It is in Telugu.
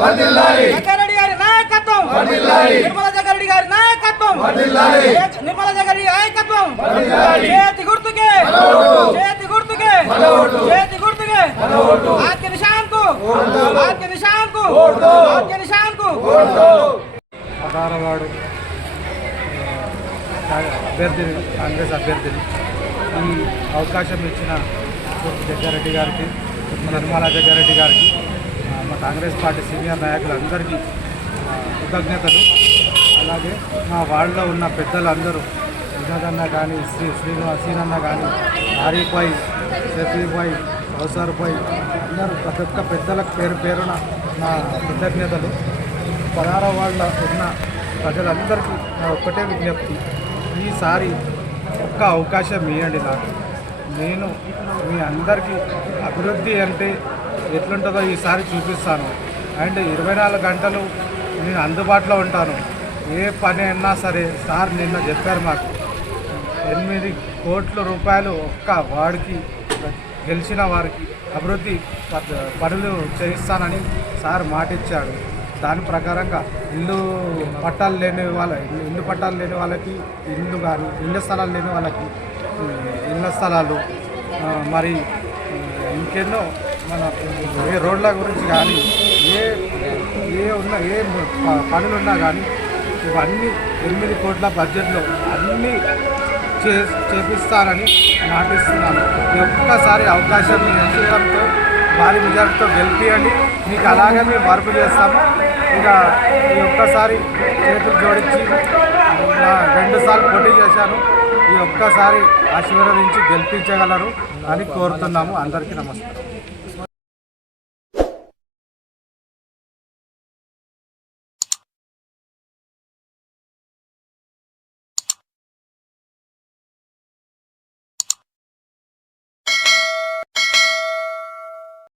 జగ్గారెడ్డి గారి నాయకత్వం, నిర్మలా జగ్గారెడ్డి గారి నాయకత్వం, నిర్మలా జగ్గారెడ్డి నాయకత్వం. చేతి గుర్తుకే, చేతి గుర్తుకే, చేతి గుర్తుకే. ఆద్య నిశాంకు, ఆద్య నిశాంకు, ఆద్య నిశాంకు. 16వ వార్డు అభ్యర్థిని, కాంగ్రెస్ అభ్యర్థిని ఈ అవకాశం ఇచ్చిన జగ్గారెడ్డి గారికి, నిర్మలా జగ్గారెడ్డి గారికి, మా కాంగ్రెస్ పార్టీ సీనియర్ నాయకులందరికీ కృతజ్ఞతలు. అలాగే మా వార్డులో ఉన్న పెద్దలందరూ వినోదన్న కానీ, శ్రీనివాసీనన్న కానీ, ఆరిఫాయ్, షఫీఫాయ్, కౌసర్ఫాయ్, అందరూ ప్రతి ఒక్క పెద్దలకు పేరు పేరున నా కృతజ్ఞతలు. 16వ వార్డులో ఉన్న ప్రజలందరికీ నా ఒక్కటే విజ్ఞప్తి, ఈసారి ఒక్క అవకాశం ఇవ్వండి నాకు. నేను మీ అందరికీ అభివృద్ధి అంటే ఎట్లుంటుందో ఈసారి చూపిస్తాను. అండ్ 24 గంటలు నేను అందుబాటులో ఉంటాను. ఏ పని అయినా సరే. సార్ నిన్న చెప్పారు మాకు 8 కోట్ల రూపాయలు ఒక్క వార్డుకి గెలిచిన వారికి అభివృద్ధి పనులు చేయిస్తానని సార్ మాట ఇచ్చాడు. దాని ప్రకారంగా ఇల్లు పట్టాలు లేని వాళ్ళకి ఇల్లు కానీ, ఇళ్ళ స్థలాలు లేని వాళ్ళకి ఇళ్ళ స్థలాలు, మరి ఇంకెన్నో మన ఏ రోడ్ల గురించి కానీ, ఏ పనులున్నా కానీ ఇవన్నీ 8 కోట్ల బడ్జెట్లో అన్నీ చేపిస్తానని మాటిస్తున్నాను. ఈ ఒక్కసారి అవకాశం ఎంచుకోవడంతో భారీ మెజార్టీతో గెలిపియండి. మీకు అలాగే మేము వర్క్ చేస్తాము. ఇక ఈ ఒక్కసారి చేతులు జోడించి 2 సార్లు పోటీ చేశాను. ఈ ఒక్కసారి ఆశీర్వదించి గెలిపించగలరు అని కోరుతున్నాము. అందరికీ నమస్కారం.